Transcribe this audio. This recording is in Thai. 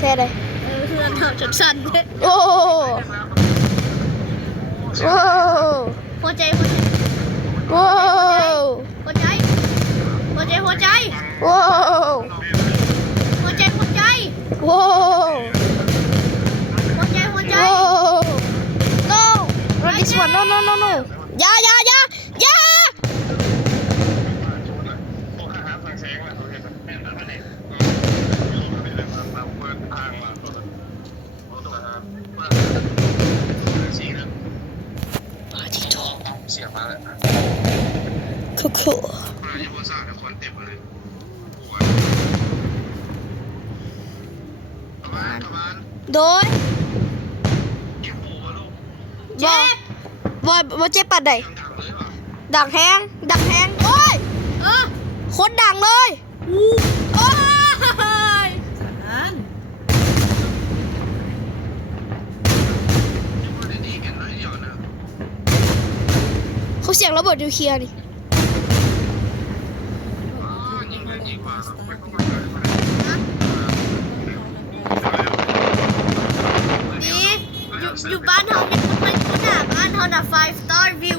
แท้เลย เพื่อนเราจัดสั่นเลย โอ้โอ้ หัวใจ โอ้ หัวใจหัวใจหัวใจ โอ้ หัวใจหัวใจ โอ้ หัวใจหัวใจ โอ้ no not this one no no no no อย่าอย่าอย่าอย่าเสียงมาแล้ว คือคือ มาอยู่บนศาลคนเต็มเลยประมาณ โดย เก็บหัวลูก บ่เจ็บปัดใด ดังเลยว่ะ ดังแห้งดังแห้งโอ้ยโคตรดังเลยโอ้ย ยังไม่ได้ดีกันเลยเดี๋ยวนะ เขาเสียงระเบิดนิวเคลียร์นี่ ยิงเลยดีกว่าไม่ต้องมาเลย นี่อยู่บ้านเขาเนี่ยทำไมคุณหน้าบ้านเขาน่ะ 5 star view